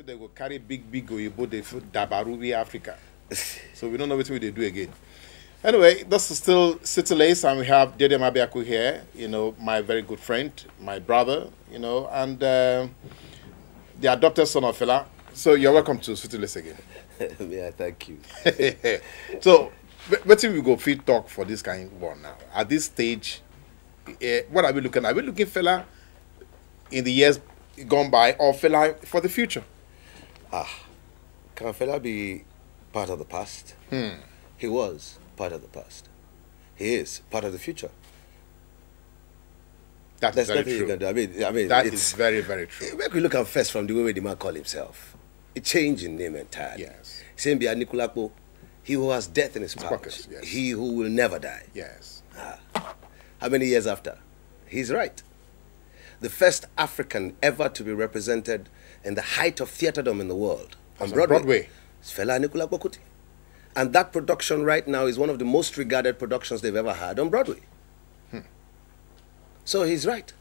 said they will carry big Oyibo, they food Dabarubi Africa. So we don't know what they do again. Anyway, this is still City Lace, and we have Dede Mabiaku here, you know, my very good friend, my brother, you know, and the adopted son of Fela. So you're welcome to City Lace again. Yeah, thank you. So, what if we go feed talk for this kind of one now? At this stage, what are we looking at? Are we looking Fela in the years gone by, or Fela for the future? Can Fela be part of the past? He was part of the past. He is part of the future. That's very true. You can do. I mean, that is very, very true. Make we look at first from the way the man called himself. A change in name entirely. Yes. Same Bimbo Akintola, he who has death in his pockets. Yes. He who will never die. Yes. How many years after? He's right. The first African ever to be represented in the height of theaterdom in the world. On Broadway. It's Fela Anikulapo-Kuti. And that production right now is one of the most regarded productions they've ever had on Broadway. So he's right.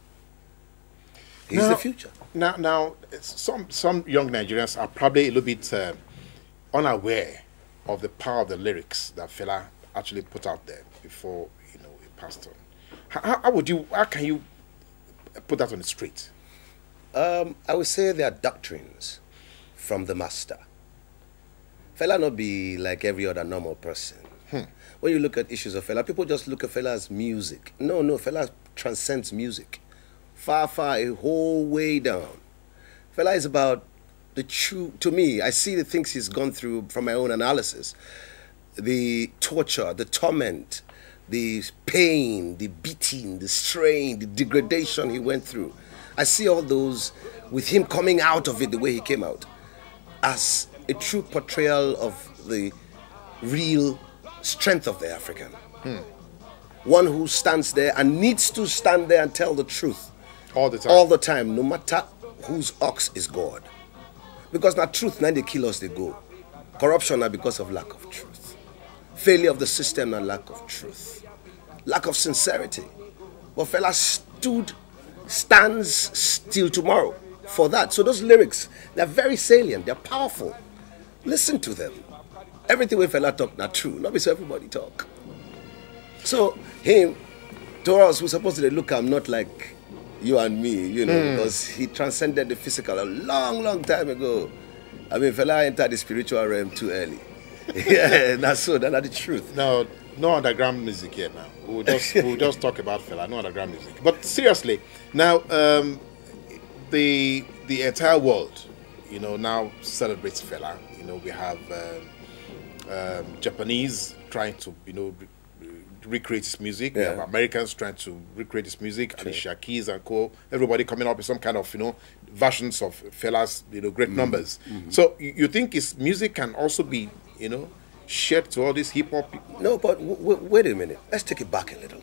He's the future. Now, some young Nigerians are probably a little bit unaware of the power of the lyrics that Fela actually put out there before, you know, he passed on. How can you put that on the street? I would say they are doctrines from the master. Fela not be like every other normal person. When you look at issues of Fela, people just look at Fela as music. No, Fela transcends music. Far, a whole way down. Fela is about the true, to me, I see the things he's gone through from my own analysis. The torture, the torment, the pain, the beating, the strain, the degradation he went through. I see all those with him coming out of it the way he came out as a true portrayal of the real strength of the African. One who stands there and needs to stand there and tell the truth. All the time. All the time, no matter whose ox is God. Because now truth, now they kill us, they go. Corruption now because of lack of truth. Failure of the system and lack of truth. Lack of sincerity. But Fela stands still tomorrow for that. So those lyrics, they're very salient, they're powerful. Listen to them. Everything we Fela talk not true, not so everybody talk. So him, to us, we're supposed to look at him not like you and me, you know, because he transcended the physical a long time ago. I mean, Fela entered the spiritual realm too early. Yeah, that's so, that's the truth. No underground music here now. We'll just talk about Fela, no underground music. But seriously, now the entire world, you know, now celebrates Fela. You know, we have Japanese trying to, you know, recreate his music. We have Americans trying to recreate his music. Alicia Keys and co. Everybody coming up with some kind of, you know, versions of Fela's, you know, great numbers. So you think his music can also be, you know, shared to all these hip hop people? No, but wait a minute. Let's take it back a little.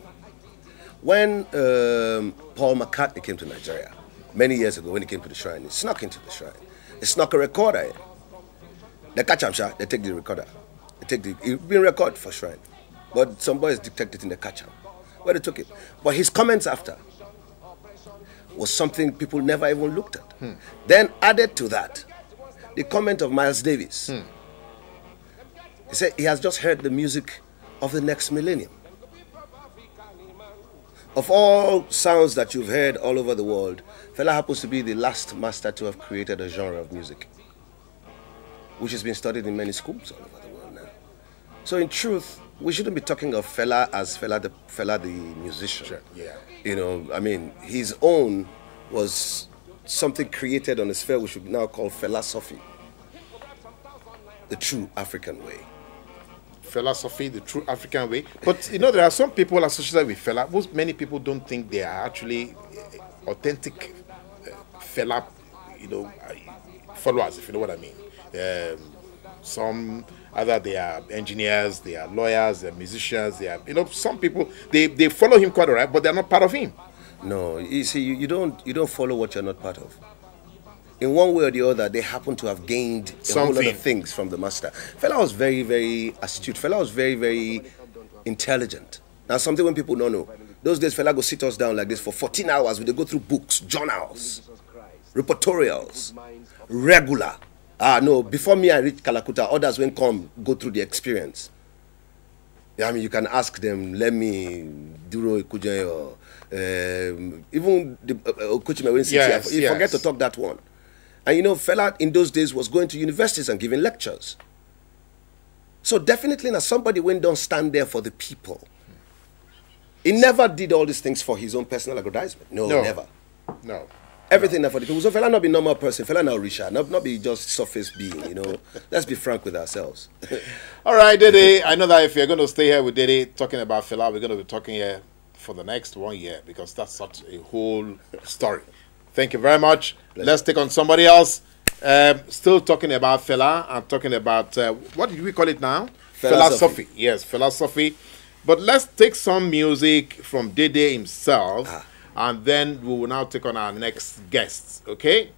When Paul McCartney came to Nigeria many years ago, when he came to the shrine, he snuck into the shrine. He snuck a recorder in. They catch him, they take the recorder. They take it's been recorded for shrine. But some boys detected in the catch him. Well, they took it. But his comments after was something people never even looked at. Then added to that, the comment of Miles Davis. He said he has just heard the music of the next millennium. Of all sounds that you've heard all over the world, Fela happens to be the last master to have created a genre of music, which has been studied in many schools all over the world now. So in truth, we shouldn't be talking of Fela as Fela the musician. Sure. Yeah. You know, I mean, his own was something created on a sphere we should now call philosophy, the true African way. Philosophy, the true African way. But, you know, there are some people associated with Fela. Most many people don't think they are actually authentic Fela, you know, followers, if you know what I mean. Some, either they are engineers, they are lawyers, they are musicians, they are, you know, some people, they follow him quite all right, but they're not part of him. No, you see, you don't follow what you're not part of. In one way or the other, they happen to have gained a whole lot of things from the master. Fela was very, very astute. Fela was very, very intelligent. Now, something when people don't know. Those days, Fela go sit us down like this for 14 hours. We go through books, journals, repertorials, regular. No, before me I reach Kalakuta, others when come go through the experience. Yeah, I mean, you can ask them, let me Duro Ikuje or even the Okuchime when you forget to talk that one. And you know, Fela in those days was going to universities and giving lectures. So definitely now somebody when don't stand there for the people. He never did all these things for his own personal aggrandizement. No, never. No. Everything for the people. So Fela not be normal person. Fela not Richard. Not be just surface being, you know. Let's be frank with ourselves. All right, Dede. I know that if you're going to stay here with Dede talking about Fela, we're going to be talking here for the next 1 year because that's such a whole story. Thank you very much. Pleasure. Let's take on somebody else. Still talking about Fela and talking about, what did we call it now? Philosophy. Yes, philosophy. But let's take some music from Dede himself, and then we will now take on our next guests, okay?